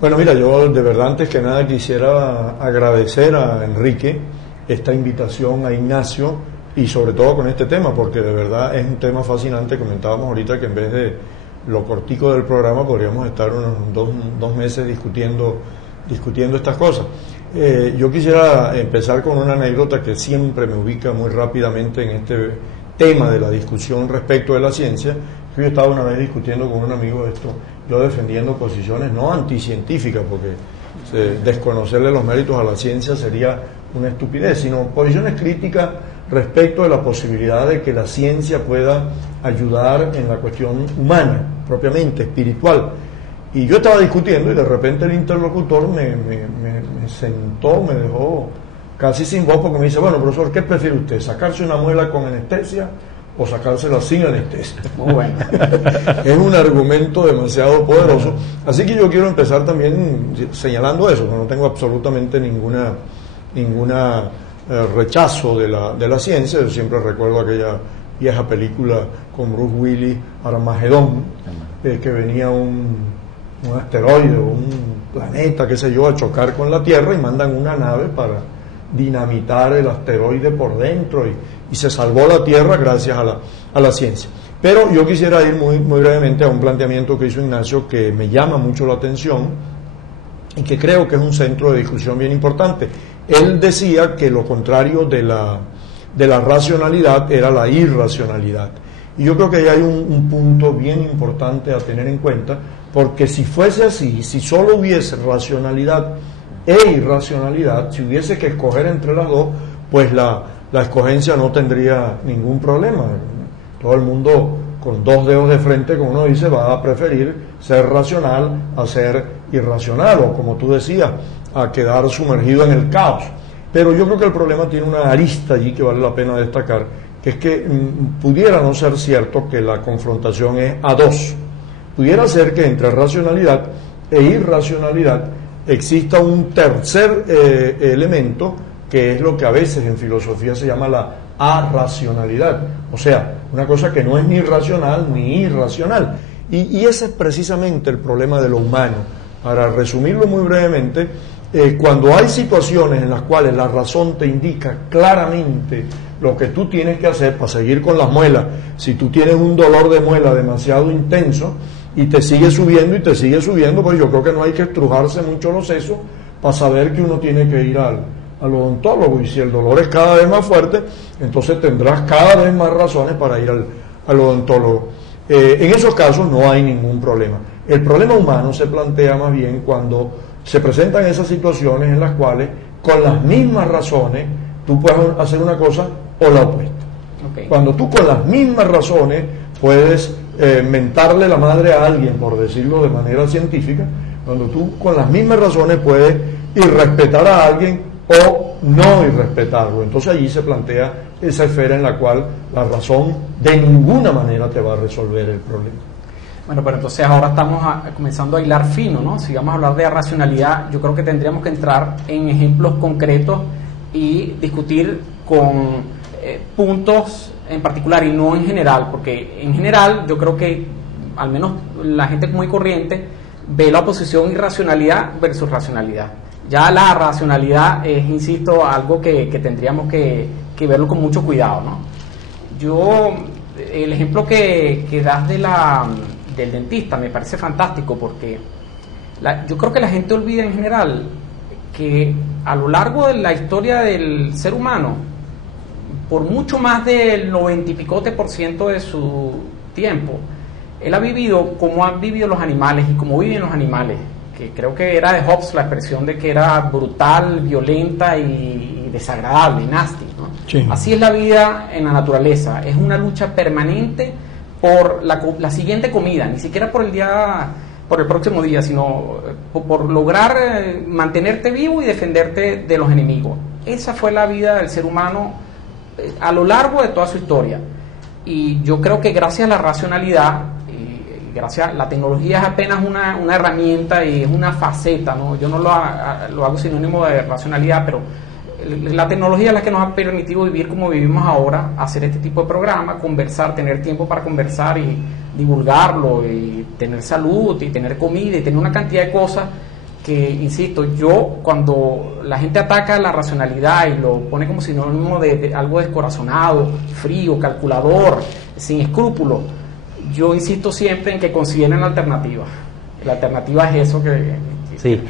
Bueno, mira, yo de verdad antes que nada quisiera agradecer a Enrique esta invitación, a Ignacio, y sobre todo con este tema, porque de verdad es un tema fascinante. Comentábamos ahorita que en vez de lo cortico del programa podríamos estar unos dos meses discutiendo estas cosas. Yo quisiera empezar con una anécdota que siempre me ubica muy rápidamente en este tema de la discusión respecto de la ciencia. Yo estaba una vez discutiendo con un amigo de esto, yo defendiendo posiciones no anticientíficas, porque desconocerle los méritos a la ciencia sería una estupidez, sino posiciones críticas respecto de la posibilidad de que la ciencia pueda ayudar en la cuestión humana, propiamente, espiritual. Y yo estaba discutiendo y de repente el interlocutor me sentó, me dejó casi sin voz, porque me dice, bueno, profesor, ¿qué prefiere usted? ¿Sacarse una muela con anestesia o sacársela sin anestesia? Muy bueno. Es un argumento demasiado poderoso. Así que yo quiero empezar también señalando eso, que no tengo absolutamente ninguna rechazo de la ciencia. Yo siempre recuerdo aquella vieja película con Bruce Willis, Armagedón, que venía un asteroide o un planeta, qué sé yo, a chocar con la Tierra y mandan una nave para dinamitar el asteroide por dentro y se salvó la Tierra gracias a la ciencia. Pero yo quisiera ir muy brevemente a un planteamiento que hizo Ignacio que me llama mucho la atención y que creo que es un centro de discusión bien importante. Él decía que lo contrario de la racionalidad era la irracionalidad. Y yo creo que ahí hay un punto bien importante a tener en cuenta, porque si fuese así, si solo hubiese racionalidad e irracionalidad, si hubiese que escoger entre las dos, pues la escogencia no tendría ningún problema. Todo el mundo con dos dedos de frente, como uno dice, va a preferir ser racional a ser irracional, o como tú decías, a quedar sumergido en el caos. Pero yo creo que el problema tiene una arista allí que vale la pena destacar, que es que pudiera no ser cierto que la confrontación es a dos. Pudiera ser que entre racionalidad e irracionalidad exista un tercer elemento, que es lo que a veces en filosofía se llama la arracionalidad, o sea, una cosa que no es ni racional ni irracional. Y ese es precisamente el problema de lo humano. Para resumirlo muy brevemente, cuando hay situaciones en las cuales la razón te indica claramente lo que tú tienes que hacer para seguir con las muelas, si tú tienes un dolor de muela demasiado intenso y te sigue subiendo y te sigue subiendo, pues yo creo que no hay que estrujarse mucho los sesos para saber que uno tiene que ir al odontólogo, y si el dolor es cada vez más fuerte, entonces tendrás cada vez más razones para ir al odontólogo. En esos casos no hay ningún problema. El problema humano se plantea más bien cuando se presentan esas situaciones en las cuales con las mismas razones tú puedes hacer una cosa o la opuesta. Okay. Cuando tú con las mismas razones puedes mentarle la madre a alguien, por decirlo de manera científica, cuando tú con las mismas razones puedes irrespetar a alguien o no irrespetarlo, entonces allí se plantea esa esfera en la cual la razón de ninguna manera te va a resolver el problema. Bueno, pero entonces ahora estamos comenzando a hilar fino, ¿no? Si vamos a hablar de racionalidad, yo creo que tendríamos que entrar en ejemplos concretos y discutir con puntos en particular y no en general, porque en general yo creo que al menos la gente muy corriente ve la oposición irracionalidad versus racionalidad. Ya la racionalidad es, insisto, algo que tendríamos que verlo con mucho cuidado, ¿no? El ejemplo que das del dentista me parece fantástico, porque yo creo que la gente olvida en general que a lo largo de la historia del ser humano, por mucho más del 90 y picote% de su tiempo, él ha vivido como han vivido los animales y como viven los animales, que creo que era de Hobbes la expresión de que era brutal, violenta y desagradable, nasty, ¿no? Sí. Así es la vida en la naturaleza, es una lucha permanente por la siguiente comida, ni siquiera por el próximo día, sino por lograr mantenerte vivo y defenderte de los enemigos. Esa fue la vida del ser humano a lo largo de toda su historia. Y yo creo que gracias a la racionalidad, la tecnología es apenas una herramienta y es una faceta, ¿no? Yo no lo hago sinónimo de racionalidad, pero la tecnología es la que nos ha permitido vivir como vivimos ahora, hacer este tipo de programas, conversar, tener tiempo para conversar y divulgarlo, y tener salud, y tener comida, y tener una cantidad de cosas que, insisto, yo cuando la gente ataca la racionalidad y lo pone como sinónimo de algo descorazonado, frío, calculador, sin escrúpulos, yo insisto siempre en que consideren la alternativa. La alternativa es eso que sí.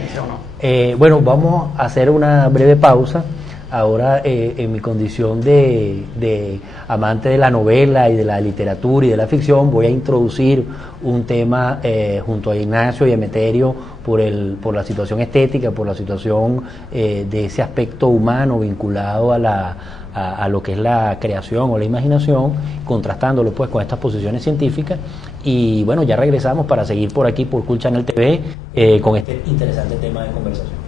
Bueno, vamos a hacer una breve pausa. Ahora, en mi condición de amante de la novela y de la literatura y de la ficción, voy a introducir un tema junto a Ignacio y Emeterio por la situación estética, por la situación de ese aspecto humano vinculado a lo que es la creación o la imaginación, contrastándolo pues con estas posiciones científicas. Y bueno, ya regresamos para seguir por aquí por Cool Channel TV con este interesante tema de conversación.